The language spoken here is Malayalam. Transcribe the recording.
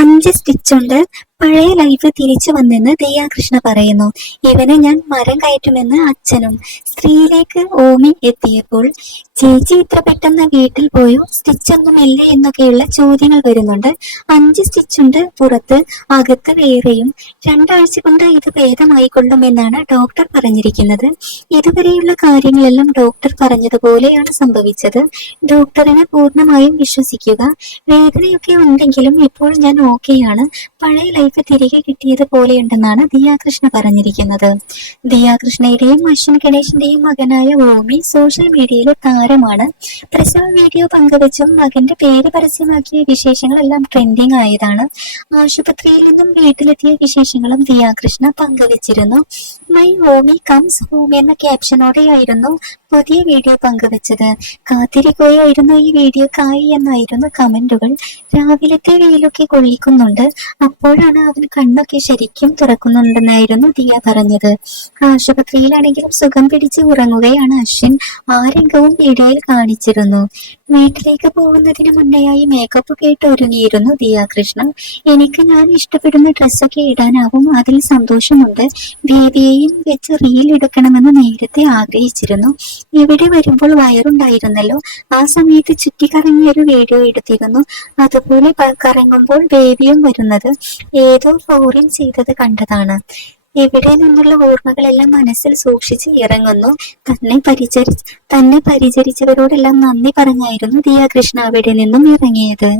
Mana അഞ്ച് സ്റ്റിച്ചുണ്ട്. പഴയ ലൈഫ് തിരിച്ചു വന്നെന്ന് ദയാകൃഷ്ണ പറയുന്നു. ഇവനെ ഞാൻ മരം കയറ്റുമെന്ന് അച്ഛനും സ്ത്രീയിലേക്ക് ഓമി എത്തിയപ്പോൾ ചേച്ചി ഇത്ര പെട്ടെന്ന് വീട്ടിൽ പോയോ? സ്റ്റിച്ചൊന്നുമില്ലേ? എന്നൊക്കെയുള്ള ചോദ്യങ്ങൾ വരുന്നുണ്ട്. അഞ്ച് സ്റ്റിച്ചുണ്ട് പുറത്ത് അകത്ത് വേറെയും. രണ്ടാഴ്ച കൊണ്ട് ഇത് ഭേദമായിക്കൊള്ളുമെന്നാണ് ഡോക്ടർ പറഞ്ഞിരിക്കുന്നത്. ഇതുവരെയുള്ള കാര്യങ്ങളെല്ലാം ഡോക്ടർ പറഞ്ഞതുപോലെയാണ് സംഭവിച്ചത്. ഡോക്ടറിനെ പൂർണമായും വിശ്വസിക്കുക. വേദനയൊക്കെ ഉണ്ടെങ്കിലും ഇപ്പോൾ ഞാൻ ഓക്കെയാണ് പഴയ ലൈഫ് തിരികെ കിട്ടിയത് പോലെയുണ്ടെന്നാണ് ദിയാകൃഷ്ണ പറഞ്ഞിരിക്കുന്നത്. ദിയാകൃഷ്ണയുടെയും അശ്വിൻ ഗണേഷിന്റെയും മകനായ ഓമി സോഷ്യൽ മീഡിയയിലെ താരമാണ്. പ്രസവ വീഡിയോ പങ്കുവച്ചും മകന്റെ പേര് പരസ്യമാക്കിയ വിശേഷങ്ങളെല്ലാം ട്രെൻഡിങ് ആയതാണ്. ആശുപത്രിയിൽ നിന്നും വീട്ടിലെത്തിയ വിശേഷങ്ങളും ദിയാകൃഷ്ണ പങ്കുവച്ചിരുന്നു. മൈ ഹോമി കംസ് ഹോം എന്ന ക്യാപ്ഷനോടെയായിരുന്നു പുതിയ വീഡിയോ പങ്കുവച്ചത്. കാത്തിരിക്കുകയായിരുന്നു ഈ വീഡിയോക്കായി എന്നായിരുന്നു കമന്റുകൾ. രാവിലത്തെ വെയിലൊക്കെ കൊള്ളിക്കുന്നുണ്ട്. അപ്പോഴാണ് അവൻ കണ്ണൊക്കെ ശരിക്കും തുറക്കുന്നുണ്ടെന്നായിരുന്നു ദിയ പറഞ്ഞത്. ആശുപത്രിയിലാണെങ്കിലും സുഖം പിടിച്ച് ഉറങ്ങുകയാണ് അശ്വിൻ. ആ രംഗവും വീഡിയോയിൽ കാണിച്ചിരുന്നു. വീട്ടിലേക്ക് പോകുന്നതിന് മുന്നേയായി മേക്കപ്പ് കേട്ട് ഒരുങ്ങിയിരുന്നു ദിയാകൃഷ്ണൻ. കൃഷ്ണ എനിക്ക് ഞാൻ ഇഷ്ടപ്പെടുന്ന ഡ്രസ്സൊക്കെ ഇടാനാവും. അതിൽ സന്തോഷമുണ്ട്. ബേബിയെയും വെച്ച് റീൽ എടുക്കണമെന്ന് നേരത്തെ ആഗ്രഹിച്ചിരുന്നു. ഇവിടെ വരുമ്പോൾ വയറുണ്ടായിരുന്നല്ലോ. ആ സമയത്ത് ചുറ്റിക്കറങ്ങിയ ഒരു വീഡിയോ എടുത്തിരുന്നു. അതുപോലെ കറങ്ങുമ്പോൾ ബേബിയും വരുന്നത്. ഏതോ ഫോറിൻ ചെയ്തത് കണ്ടതാണ്. ഇവിടെ നിന്നുള്ള ഓർമ്മകളെല്ലാം മനസ്സിൽ സൂക്ഷിച്ച് ഇറങ്ങുന്നു. തന്നെ പരിചരി തന്നെ പരിചരിച്ചവരോടെല്ലാം നന്ദി പറഞ്ഞായിരുന്നു ദിയ കൃഷ്ണ അവിടെ നിന്നും ഇറങ്ങിയത്.